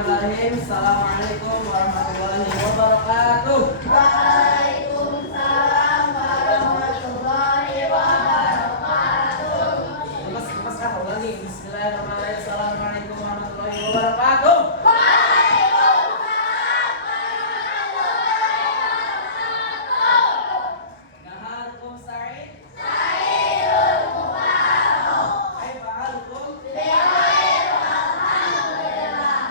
Bismillahirrahmanirrahim. Assalamualaikum warahmatullahi wabarakatuh. Waalaikumsalam warahmatullahi wabarakatuh. Lemas kah ulangi. Bismillahirrahmanirrahim. Assalamualaikum warahmatullahi wabarakatuh. Waalaikumsalam warahmatullahi wabarakatuh. Nahalukum sa'id. Sa'idul mubarak. Kaifa halukum? Bikhair alhamdulillah.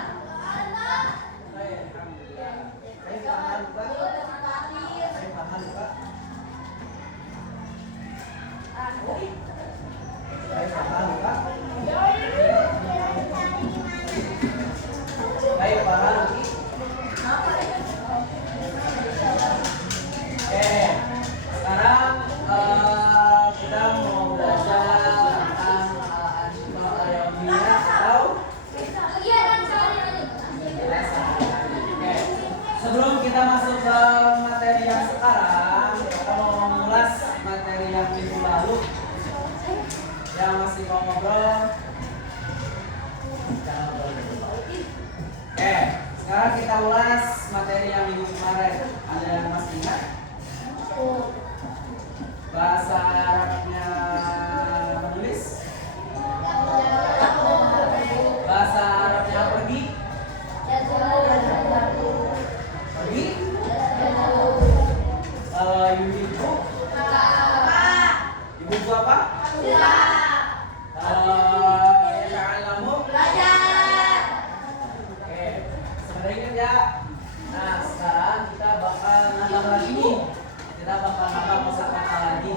Baik, alhamdulillah. Kaifa haluka? Kaifa haluka? Kaifa haluka? Kaifa haluki? Sekarang kita mau belajar tentang al-ansyita al-yawmiyah atau Oke. Sebelum kita masuk ke materi yang sekarang, kita mau mengulas materi yang minggu lalu. Yang masih mau ngobrol, jangan ngobrol dulu. Oke, sekarang kita ulas materi yang minggu kemarin. Ada yang masih ingat? Bahasa Arabnya menulis, bahasa Arabnya pergi, pergi. Kalau ibu, ibu apa? Kalau ya'lamu, oke, sebenarnya ingat ya. Nah, sekarang kita bakal nambah lagi nih. Kita bakal nambah kosakata lagi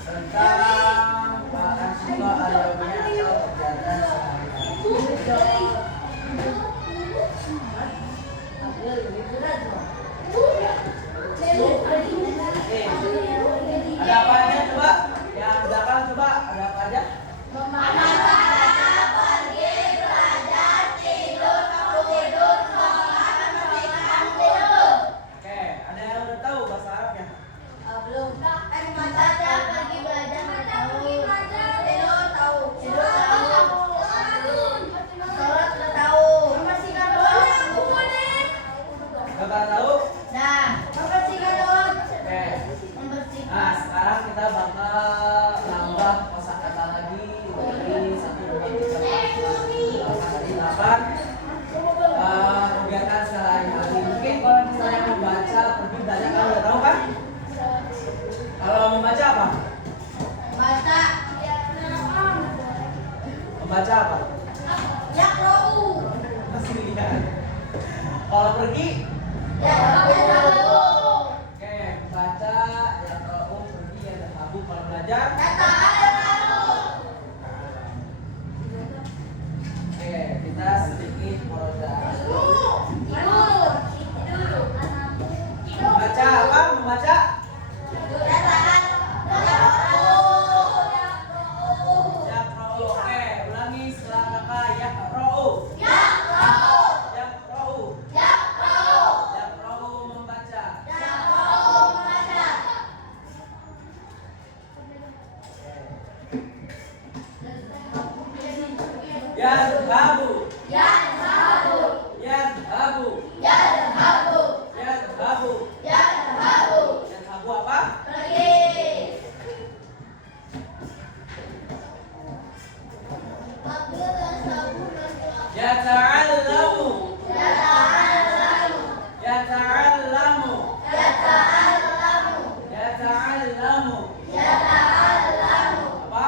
tentang al-ansyita al-yawmiyah atau kegiatan sehari-hari. Oke, ada apa aja coba? Yang belakang coba, ada apa aja? Oke, ada yang udah tahu bahasa Arabnya? Gak tahu? Oke. Nah, sekarang kita bakal nambah kosakata lagi dari 1, 2, 3, 4, 5, 6, 7, 8 dari 8. Kegiatan sehari-hari. Mungkin kalau misalnya membaca, pergi belajar, kamu udah tahu kan? Kalau membaca apa? Membaca apa? Masih lihat. Kalau pergi? Oke, baca, ya kalau pergi, ya tabu. Kalau belajar? Oke, kita sedikit murojaah. Membaca apa? Membaca? Yaqra'u. Oke, ulangi setelah kakak. Yaqra'u. Yaqra'u membaca. Yadhabu. Yadhabu. Yadhabu apa? Yata'allamu. Yata'allamu. Apa?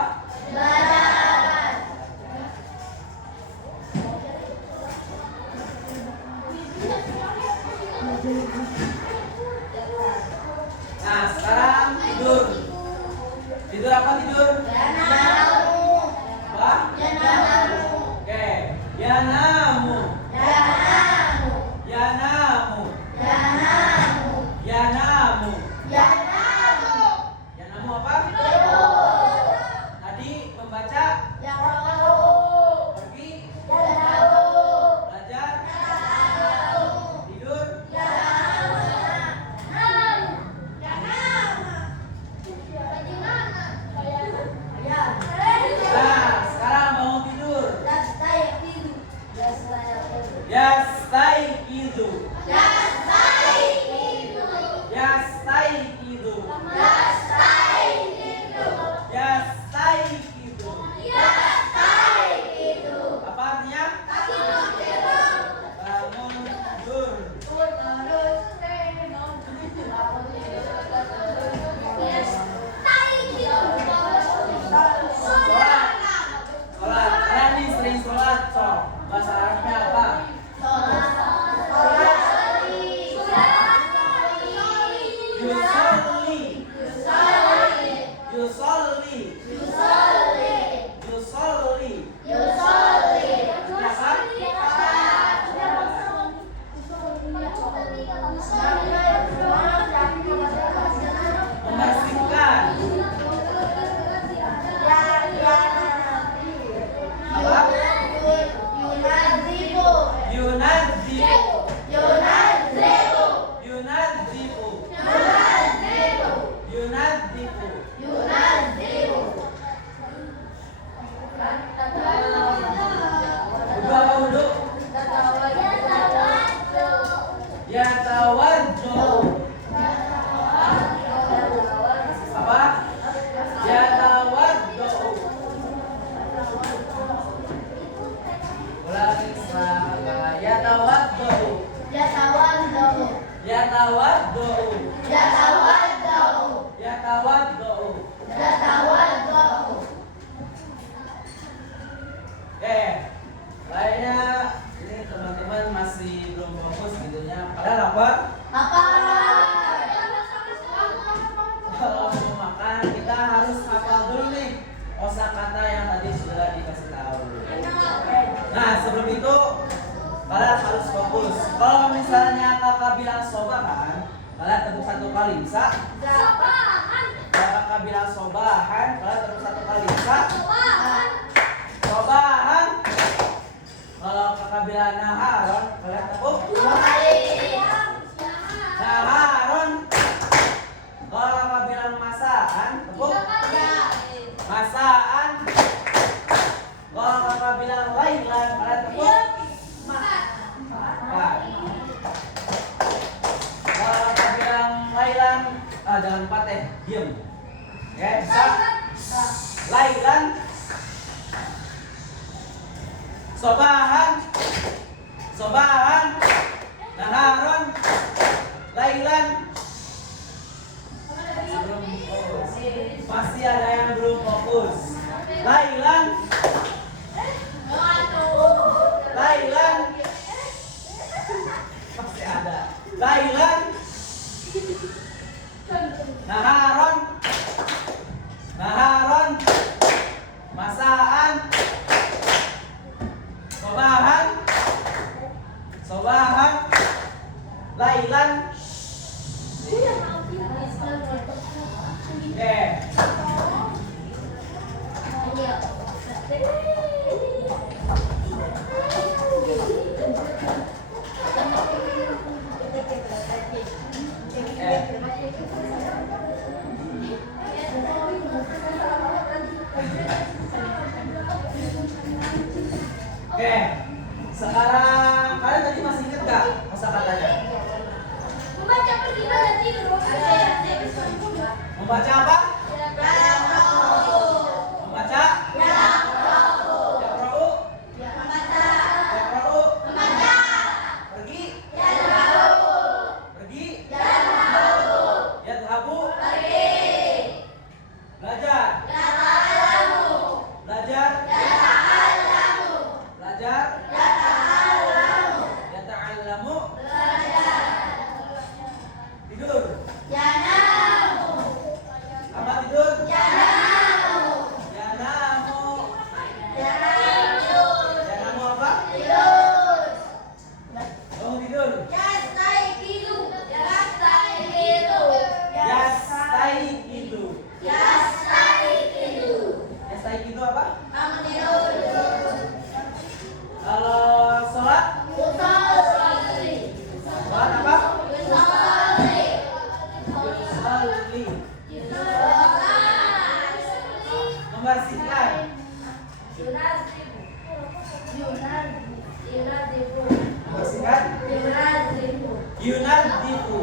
Yatawaddau. Yatawaddau. Yatawaddau. Yatawaddau. Oke. Lainnya ini teman-teman masih belum fokus gitunya. Kalian lapar? Apa? Kalau mau makan kita harus hafal dulu nih kosakata yang tadi sudah dikasih tahu. Nah, sebelum itu kalian harus fokus. Kalau misalnya kakak bilang sobahan, kalian tepuk satu kali bisa? Sobahan. Kalau kakak bilang sobahan, kalian tepuk satu kali bisa? Sobahan. Sobahan. Kalau kakak bilang naharon, kalian tepuk? Dua kali. Naharon. Kalau kakak bilang masaan, tepuk? Masaan. Kalau kakak bilang lailan, kalian tepuk? Empat. Kalau kakak bilang lailan, jangan empat diem. Ya, bisa? Lailan. Sobahan. Sobahan. Naharon. Lailan. Belum fokus. Pasti ada yang belum fokus. Lailan. Lailan. Pasti ada. Lailan. Naharon. Naharon. Masaan. Sobahan. Sobahan. Lailan. Oke. Oke. Sekarang kalian tadi masih ingat gak kosakatanya? Membaca pergi pada tidur. Membaca apa? Membaca? Yaqra'u? Yaqra'u? Pergi? Pergi? Yadhabu? Belajar? Belajar? Belajar? Yata'allamu? Tidur? Apa tidur? Yanamu. Yanamu apa? Oh, tidur. Yastaiqidu. Yastaiqidu apa? Kalau sholat? Sholat apa? Yusalli. Membersihkan. Membersihkan. Yunadzifu.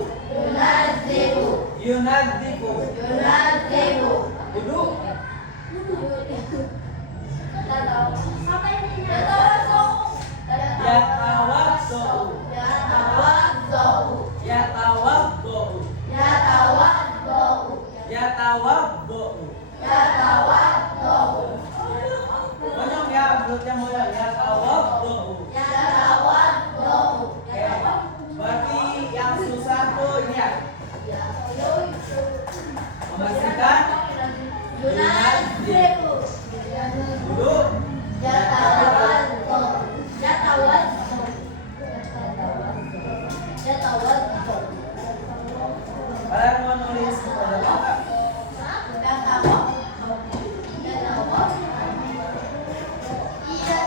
Yunadzifu. Wudu. Yatawaddau. Yatawaddau. Monyong ya, mulutnya monyong. Yatawaddau. Oke. Berarti yang susah tuh ini ya. Membersihkan. Wudu. Kalian mau nulis pada apa? Iya,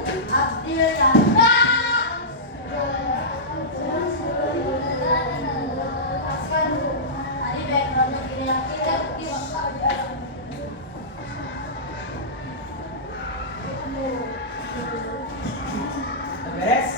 Abdil Chandra. Tadi backgroundnya gini yang kita Beres?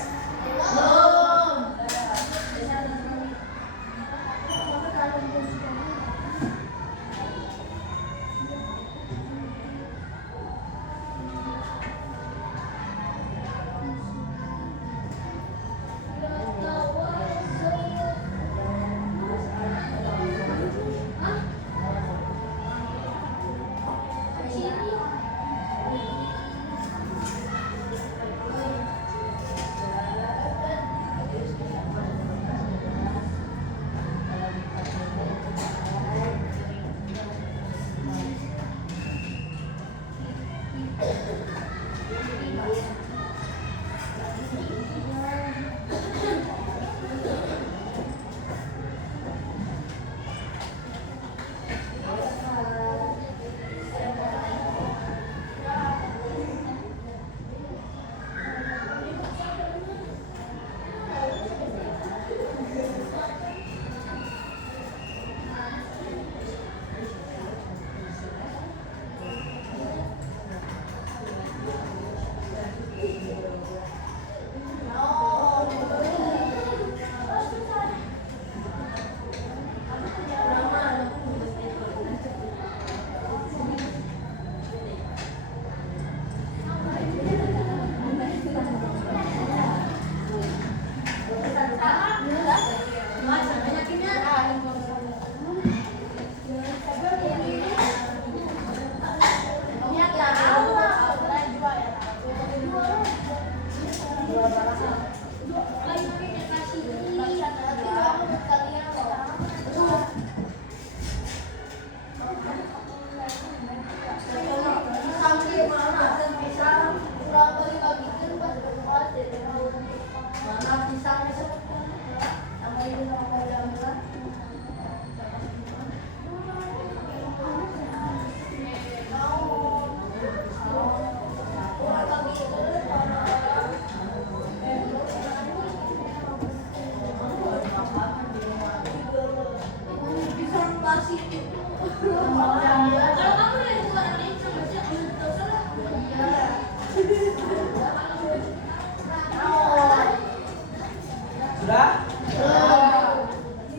Sudah?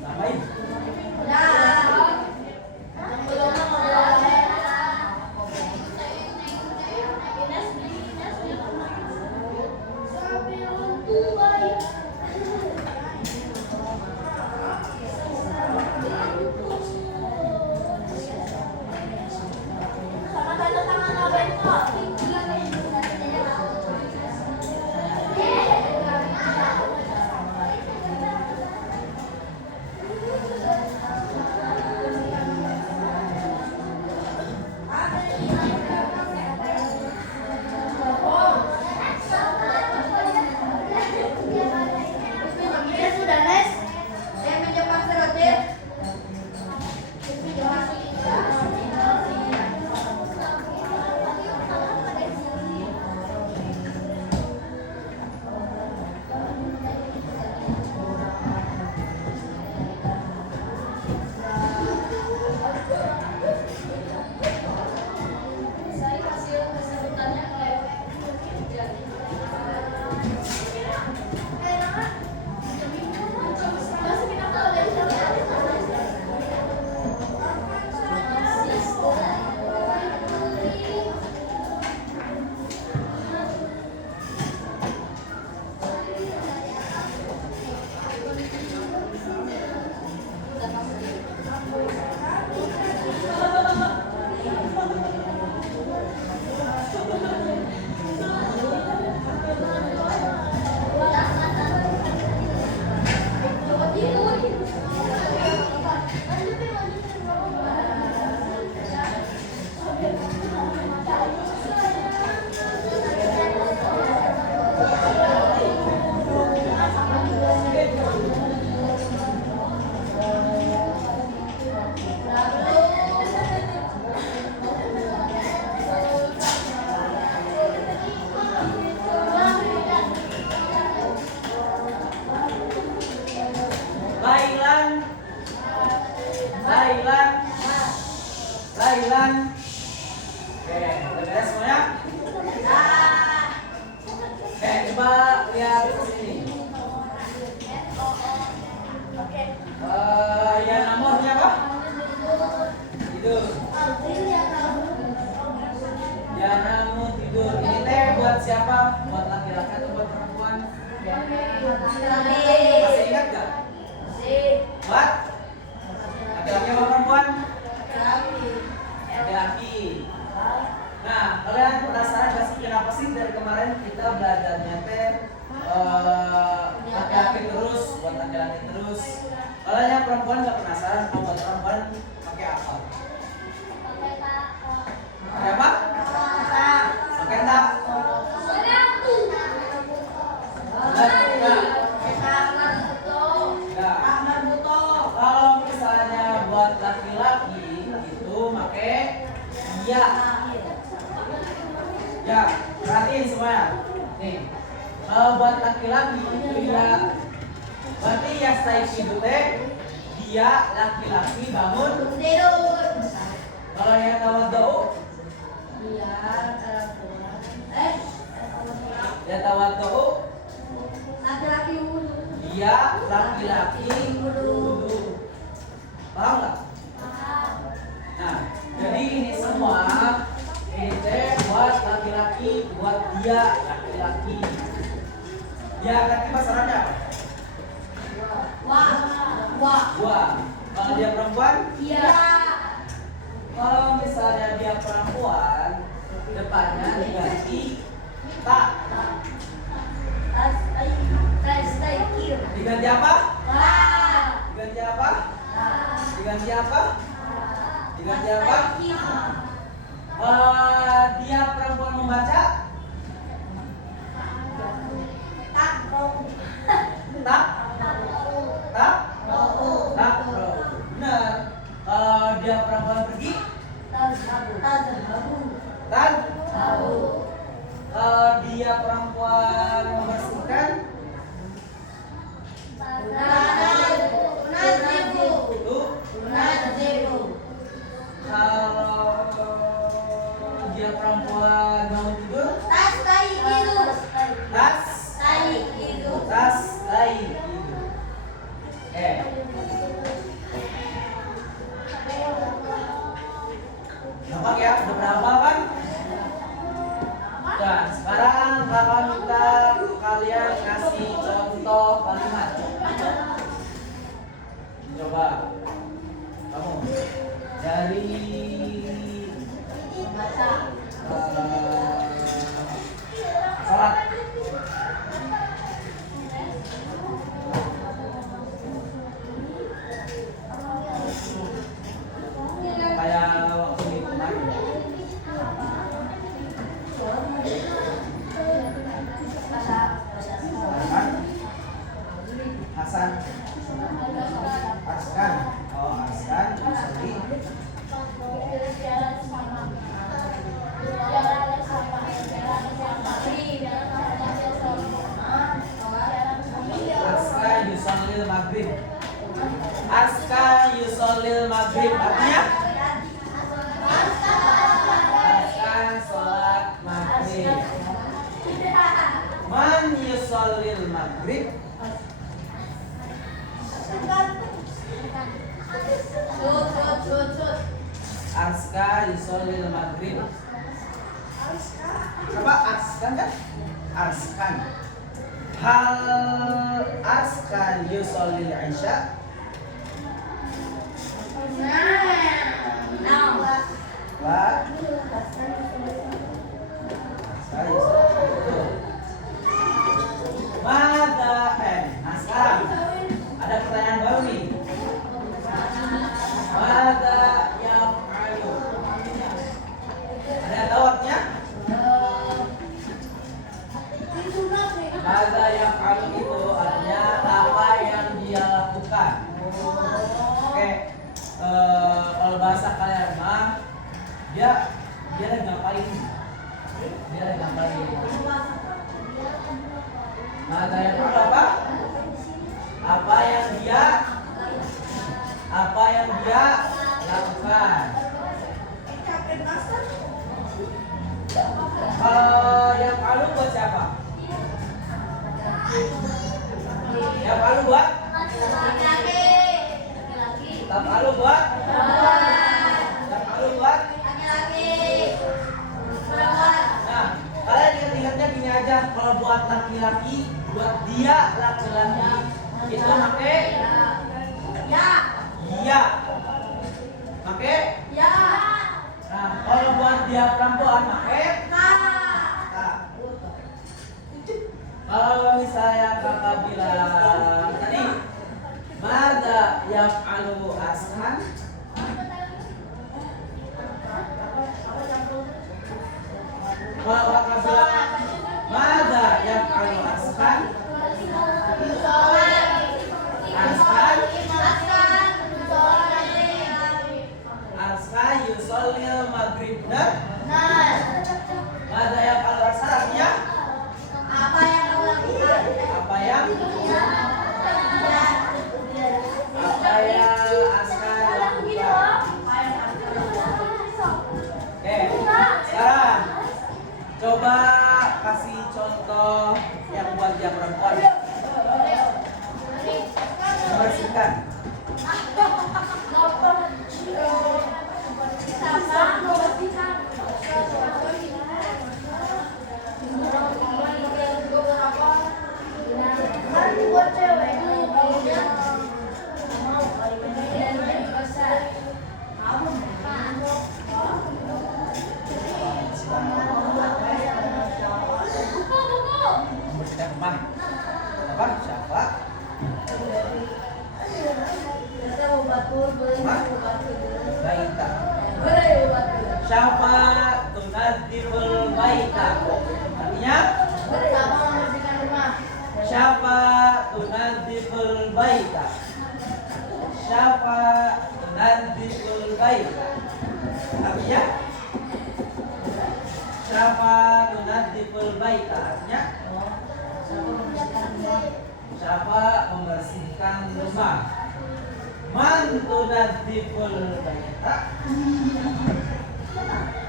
Tambahin. lihat ke sini. Ya nomornya apa? Tidur. Ya namun tidur. Ini teh buat siapa? Buat laki-laki atau buat perempuan? Masih ingat gak? Buat laki-laki atau perempuan? Laki-laki. Nah, kalian penasaran gak sih kenapa sih dari kemarin kita belajarnya teh laki-laki terus, buat laki-laki terus. Kalian yang perempuan gak penasaran mau buat perempuan pakai apa? Pakai apa? Pakai tak? Kalau misalnya buat laki-laki itu pakai dia. Ya, perhatiin semuanya. Nih, kalau buat laki-laki itu ya, berarti ya stay itu teh dia laki-laki bangun. Kalau yang tawadhu, ya tawadhu, Laki-laki wudhu. dia laki-laki wudu. Paham nggak? Nah, jadi ini semua ini teh buat laki-laki, buat dia laki-laki. Dia laki bahasa Arabnya apa? Gua. Kalau dia perempuan? Kalau misalnya dia perempuan, depannya diganti tak. Diganti apa? Diganti apa? Diganti apa? Diganti apa? Dia perempuan membaca? Tak. Tak. Benar. Kalau dia perempuan pergi? Tan. Kalau dia perempuan membersihkan? Kalau dia perempuan mau tidur? Tas tai tidur. Gampang ya, udah berapa kan? Nah, sekarang kakak minta kalian kasih contoh kalimat. Coba kamu dari salat. Kayak waktu di kemarin. Hasan. Askan. Oh, Askan. Sorry. Aska yusallil maghrib. Aska yusallil maghrib artinya? Aska sholat maghrib. Man yusallil maghrib. Aska yusallil maghrib. Apa askan kan? Askan. Hal askan yusallil isya. Ba. Mada nah sekarang ada pertanyaan baru nih. Mada yang ayo. Ada tawatnya? Mada yang ayo itu artinya apa yang dia lakukan. Oke. Kalau bahasa kalian mah dia lagi ngapain? Dia lagi ngapain? Mada yang apa? Apa yang dia lakukan? Yang alu buat siapa? Ya palu buat. Laki-laki. Ya palu buat. Ya palu buat. Laki-laki. Perempuan. Nah, kalian ingat-ingatnya gini aja. Kalau buat laki-laki, buat dia laki-laki itu pakai Ya. iya. Pakai. Ya. Nah, kalau buat dia perempuan pakai Kak. kak. Kalau misalnya kakak bilang tadi, mada yaf'alu Ashan? Kalau kakak bilang, mada yaf'alu Ashan? Ashan? Ashan yusallil maghrib. Nah, mada yaf'alu Ashan artinya Apa yang kamu lakukan? apa yang Ashan lakukan. Oke, sekarang coba kasih contoh yang buat dia perempuan. Membersihkan. Buat cewek. Membersihkan rumah. Apa? Siapa? Baita. Siapa tunadziful baita? Artinya siapa tunadziful baita? Siapa tunadziful baita? Artinya siapa tunadziful baita? Artinya siapa membersihkan rumah? Man tunadziful baita?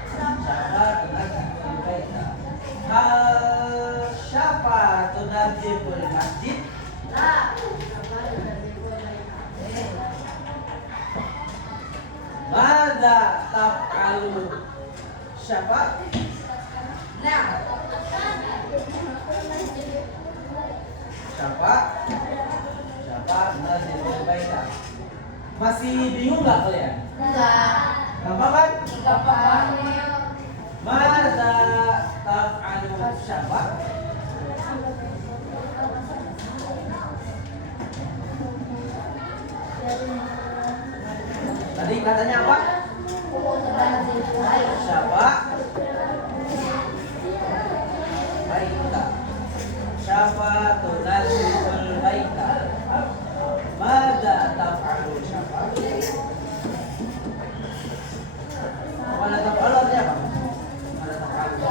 Siapa tunadziful baita? Hal siapa tunadziful masjid? Mada taf'alu siapa? Siapa? Siapa tunadziful baita? Masih bingung nggak kalian? Gampang kan? Mada taf'alu siapa? Tadi katanya apa? Siapa? Baita. Siapa tunadziful baita? Mada taf'alu siapa? Mada taf'alu artinya apa? Mada taf'alu.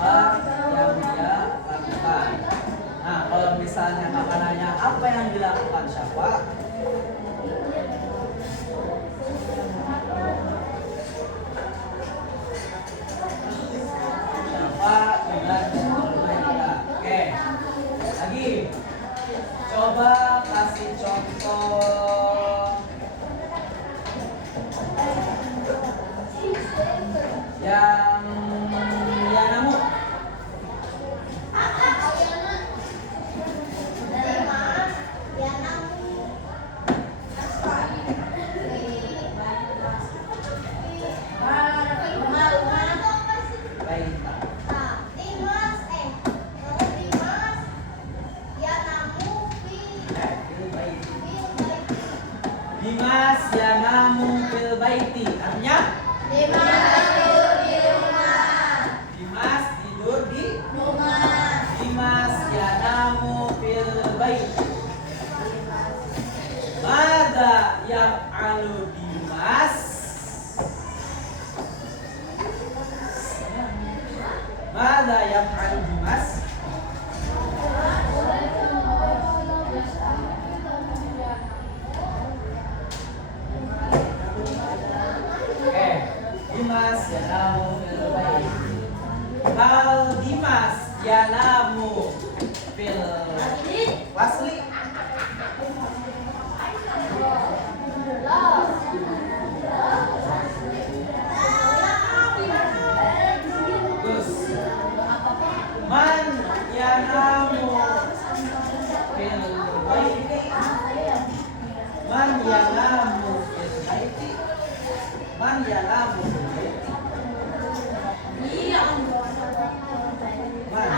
Apa yang dia lakukan? Nah, kalau misalnya kakak nanya apa yang dilakukan siapa? Siapa tunadziful baita? Oke. Lagi. Coba kasih contoh yang ya namun baita. Dimas yanamu fil baiti. Artinya Dimas tidur di Dimas yanamu fil baiti. Mada yaf'alu Dimas? Mada yaf'alu Dimas? Dimas yanamu fil baiti. Hal Dimas yanamu fil wasli. Gus. Man yanamu fil baiti. Man yanamu fil baiti. Man yanamu fil baiti. Man.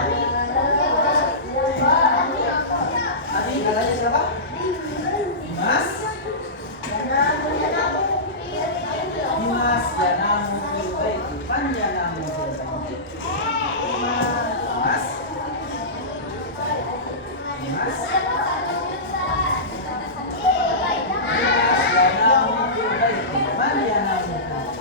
Tadi katanya siapa? Dimas. Dimas yanamu fil baiti. Man yanamu fil baiti. Dimas. Dimas. Yanamu fil baiti. Man yanamu fil baiti.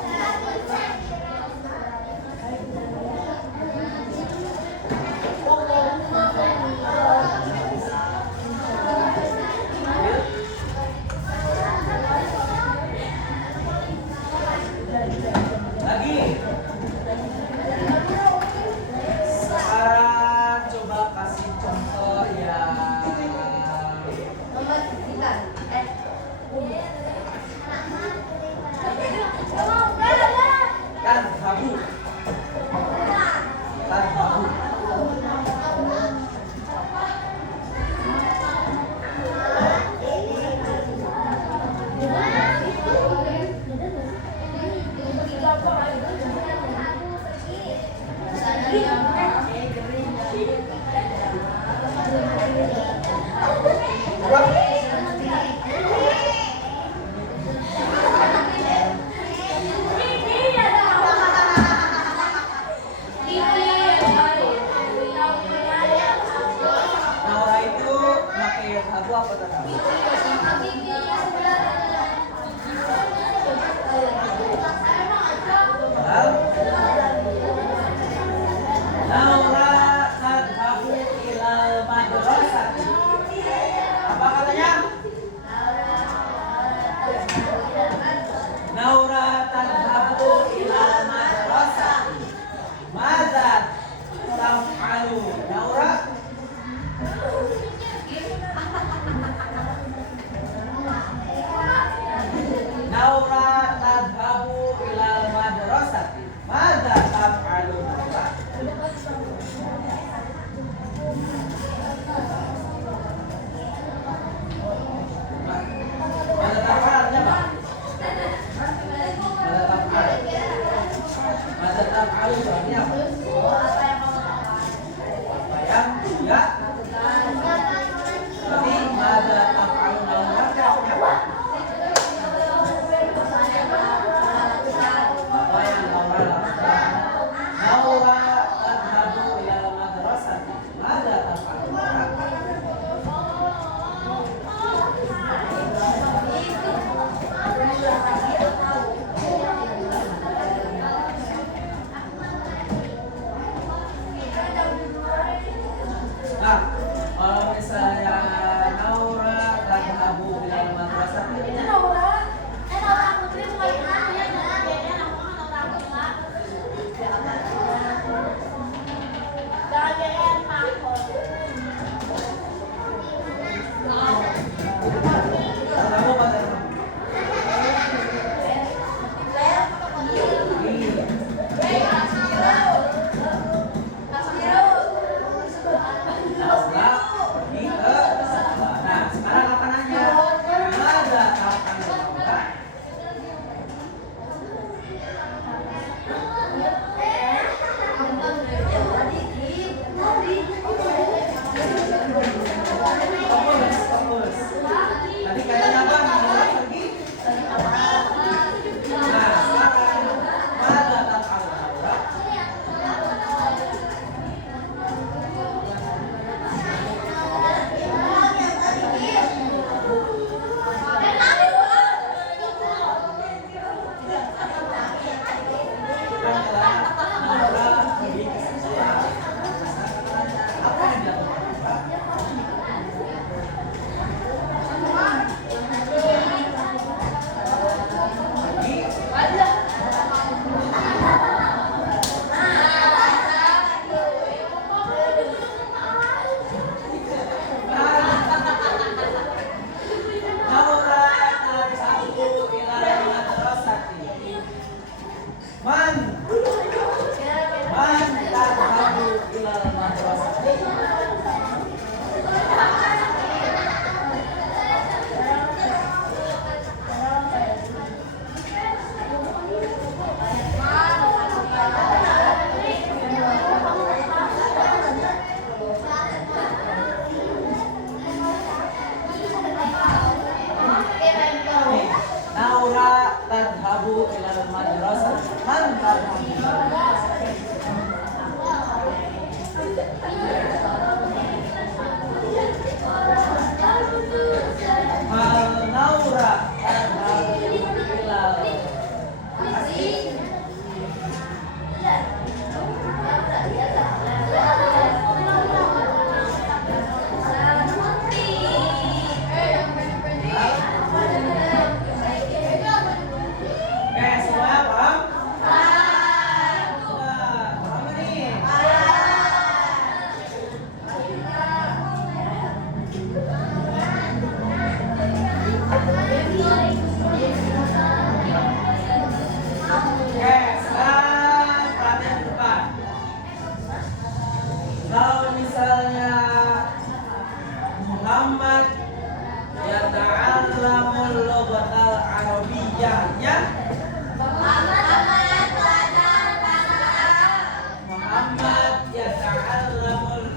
Lagi. Sekarang coba kasih contoh yang tadhabu. Tadhabu. Naura itu pakai tadhabu apa tadhabu? Naura tadhabu ilal madrasati. Apa katanya? Naura tadhabu ilal madrasati. Madza taf'alu Naura?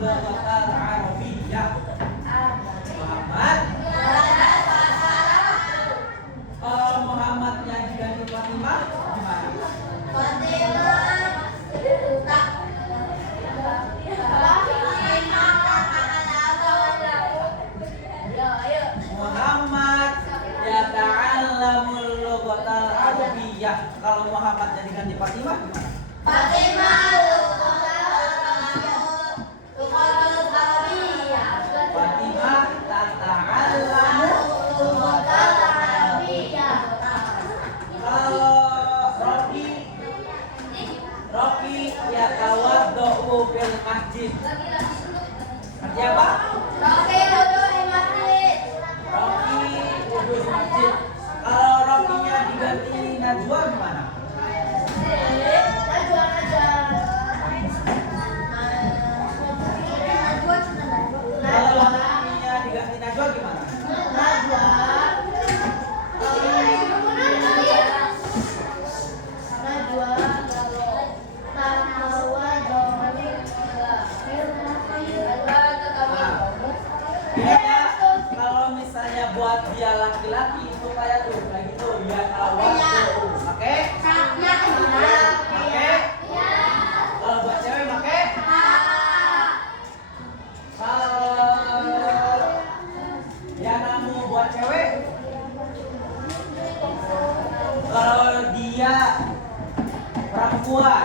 lughatal arabiyyah. Muhammad. Kalau Muhammadnya diganti Fatimah gimana? Muhammad yata'allamul lughatal arabiyyah. Kalau Muhammadnya diganti Fatimah gimana? Fatimah tata'allamu. Kalau Rocky yatawaddu fil masjid. Artinya apa? Rocky wudu di masjid. Kalau Rocky-nya diganti Najwa gimana? Kalau Rocky-nya diganti Najwa gimana? Bedanya kalau misalnya buat dia laki-laki itu kayak tuh, kayak gitu, ya tawaddu. Oke? Oke? Kalau buat cewek pakai? Kalau ya namu buat cewek? Kalau dia perempuan